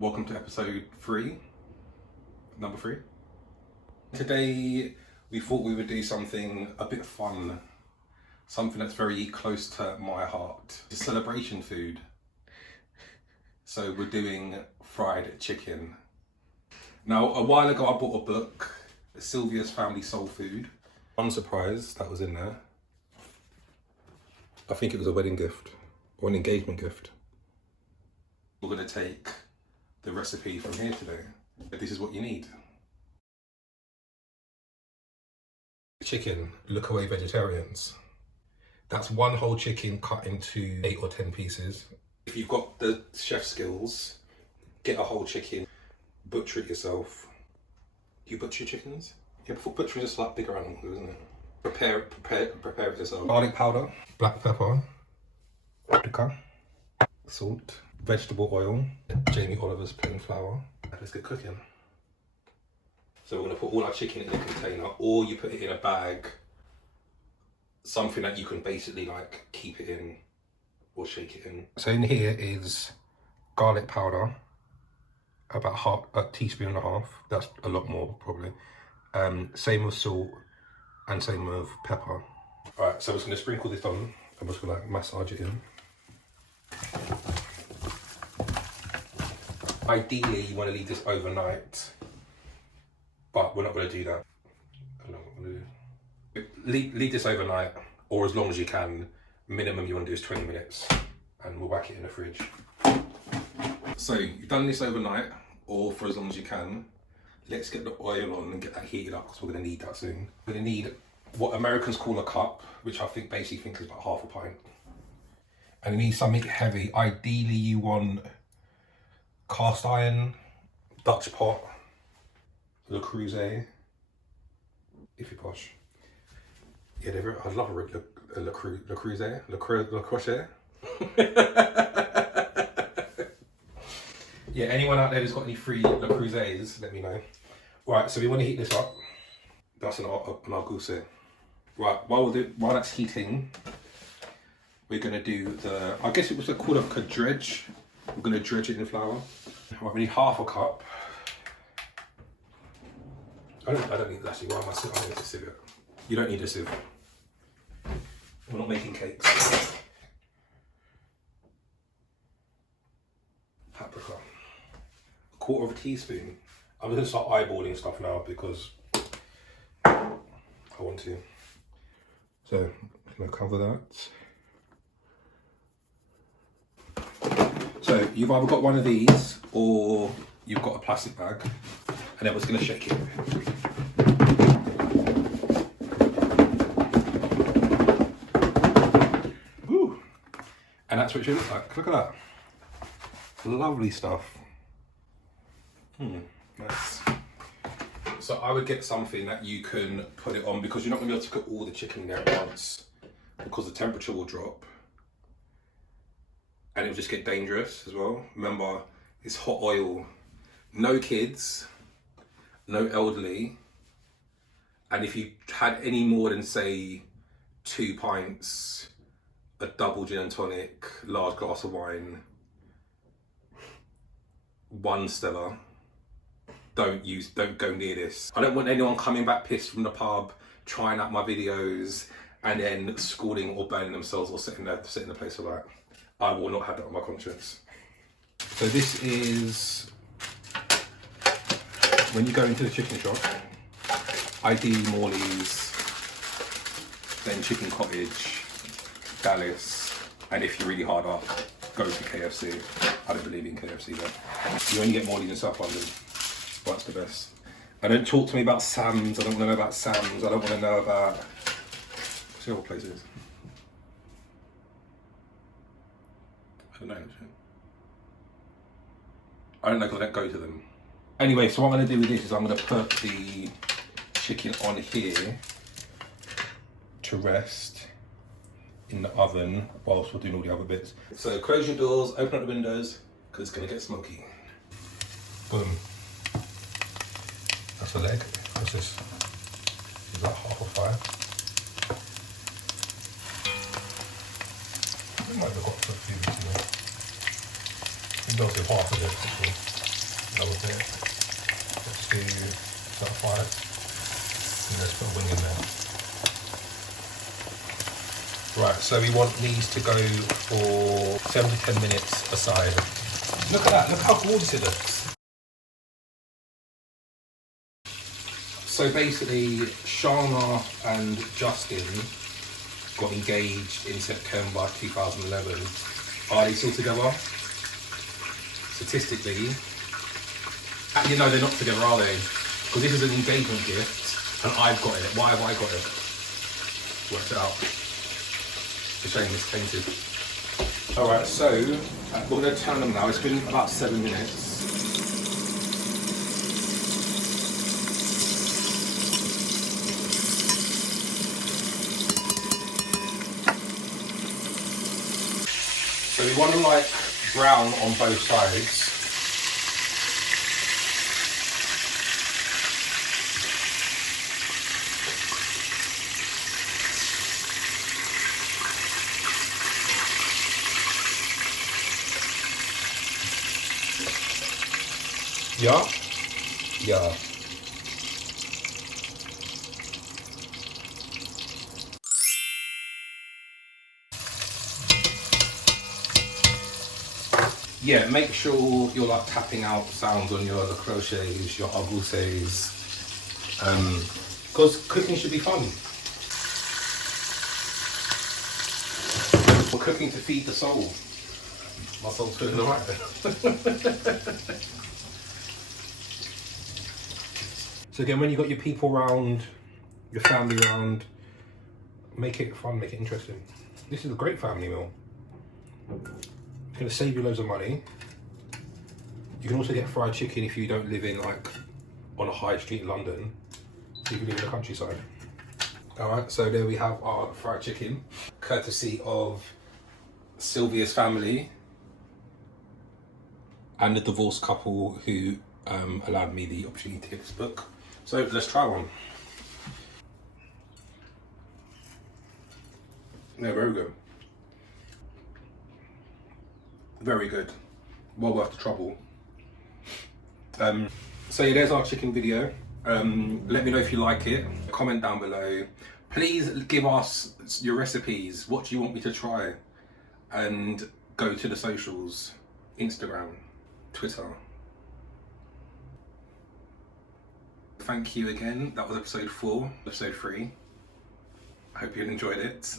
Welcome to episode 3, number 3. Today we thought we would do something a bit fun, something that's very close to my heart. It's celebration food. So we're doing fried chicken. Now, a while ago I bought a book, Sylvia's Family Soul Food. One surprise that was in there. I think it was a wedding gift or an engagement gift. We're going to take the recipe from here today. This is what you need. Chicken, look away vegetarians. That's one whole chicken cut into 8 or 10 pieces. If you've got the chef skills, get a whole chicken, butcher it yourself. Do you butcher your chickens? Yeah, butchering is like bigger animals, isn't it? Prepare it yourself. Garlic powder, black pepper, paprika, salt, vegetable oil, Jamie Oliver's plain flour. Let's get cooking. So we're going to put all our chicken in a container, or you put it in a bag, something that you can basically like keep it in or shake it in. So in here is garlic powder, about a teaspoon and a half. That's a lot more probably. Same with salt and same with pepper. All right, so I'm just going to sprinkle this on. I'm just going to like massage it in. Ideally, you want to leave this overnight, but we're not going to do that. I don't know what we're going to do. Leave this overnight, or as long as you can. Minimum you want to do is 20 minutes, and we'll whack it in the fridge. So you've done this overnight, or for as long as you can. Let's get the oil on and get that heated up, because we're going to need that soon. We're going to need what Americans call a cup, which I basically think is about half a pint. And you need something heavy. Ideally, you want cast iron, Dutch pot, Le Creuset, if you're posh. Yeah, I'd love a Le Creuset. Yeah, anyone out there who's got any free Le Creusets, let me know. Right, so we want to heat this up. That's an argousse. Right, while that's heating, we're going to do I guess it was called a dredge. We're going to dredge it in flour. Right, we need half a cup. I don't need, actually, why am I sieve? I need a sieve. You don't need a sieve. We're not making cakes. Paprika. 1/4 teaspoon. I'm going to start eyeballing stuff now because I want to. So, I'm going to cover that. So you've either got one of these or you've got a plastic bag, and then we're just going to shake it. Woo. And that's what it should look like. Look at that. Lovely stuff. Nice. So I would get something that you can put it on, because you're not going to be able to cook all the chicken in there at once, because the temperature will drop. And it'll just get dangerous as well. Remember, it's hot oil. No kids, no elderly. And if you had any more than, say, 2 pints, a double gin and tonic, large glass of wine, 1 Stella, don't go near this. I don't want anyone coming back pissed from the pub, trying out my videos, and then scalding or burning themselves or sitting in a place like that. I will not have that on my conscience. So this is when you go into the chicken shop, ideally Morley's, then Chicken Cottage, Dallas, and if you're really hard up, go to KFC. I don't believe in KFC though. You only get Morley's in South London, but it's the best. And don't talk to me about Sam's. I don't want to know about Sam's. I don't want to know about, what's the other places? I don't know because I don't go to them. Anyway, so what I'm going to do with this is I'm going to put the chicken on here to rest in the oven whilst we're doing all the other bits. So close your doors, open up the windows, because it's going to get smoky. Boom. That's the leg. That's this. Is that half a fire? It might have got to a few bits in there. It does half of it, actually. That was it. Let's do start fires. And let's put a wing in there. Right, so we want these to go for 7 to 10 minutes aside. Look at that, look how gorgeous it looks. So basically, Shana and Justin got engaged in September 2011. Are they still together? Statistically, actually no, they're not together, are they? Because this is an engagement gift, and I've got it. Why have I got it? Worked it out. It's a shame it's tainted. Alright, so we're going to turn them now. It's been about 7 minutes. So we want to like brown on both sides. Yeah. Yeah. Yeah, make sure you're like tapping out sounds on your crochets, your agousses, because cooking should be fun. We're cooking to feed the soul. My soul's feeling alright then. So again, when you got your people round, your family round, make it fun, make it interesting. This is a great family meal. It's going to save you loads of money. You can also get fried chicken if you don't live in like on a high street in London. You can live in the countryside. Alright, so there we have our fried chicken, courtesy of Sylvia's family and the divorced couple who allowed me the opportunity to get this book. So let's try one. Yeah, very good. Very good. Well worth the trouble. So yeah, there's our chicken video. Let me know if you like it. Comment down below. Please give us your recipes. What do you want me to try? And go to the socials. Instagram, Twitter. Thank you again. That was episode 4, episode 3. I hope you enjoyed it.